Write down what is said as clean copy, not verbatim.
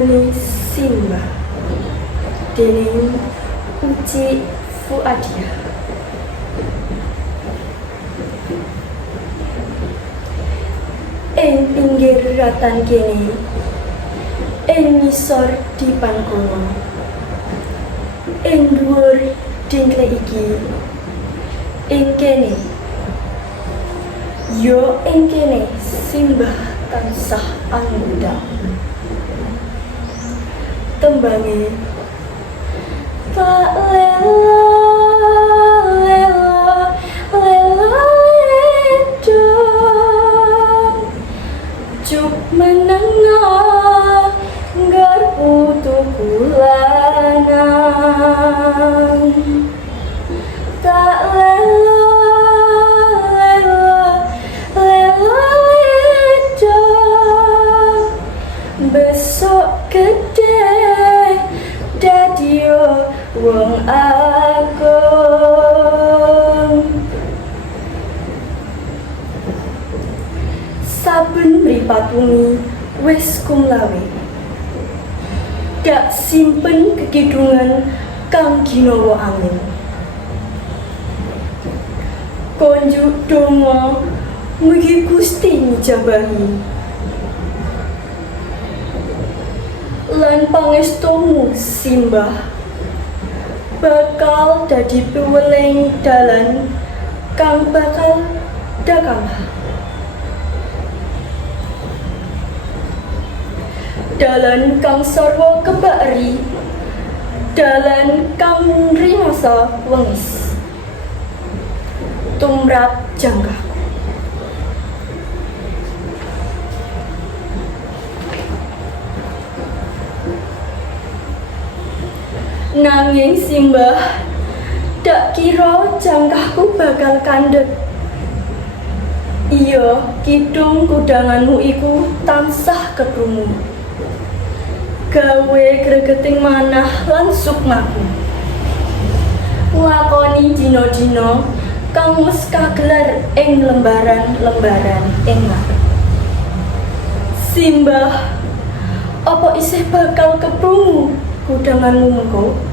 Bani Simba dening Uci Fuadia. Ing pinggir ratan kene, ing ngisor dipan kono, ing dhuwur dingle iki, ing kene, yo ing kene Simbah tansah angundang. Tembange tak lela lela lela edong juk menengah garpu tukulanang tak lela lela lela edong besok gede dadio wong agung. Saben mripat wengi wis kumlawe, dak simpen kekidungan kang ginawa angin. Konjuk donga mugi Gusti njabahi lan pangestumu Simbah bakal dadi piweling dalan kang bakal dakambah. Dalan kang sarwa kebak-eri, dalan kang rimasa wengis tumrap jangka. Nanging Simbah dak kira jangkahku bakal kandhet. Iya, kidung kudanganmu iku tansah kekrungu, gawe gregeting manah lan sukmaku, nglakoni dina-dina kang wis kagelar ing lembaran-lembaran ing ngarep. Simbah, apa isih bakal keprungu kudanganmu mengko?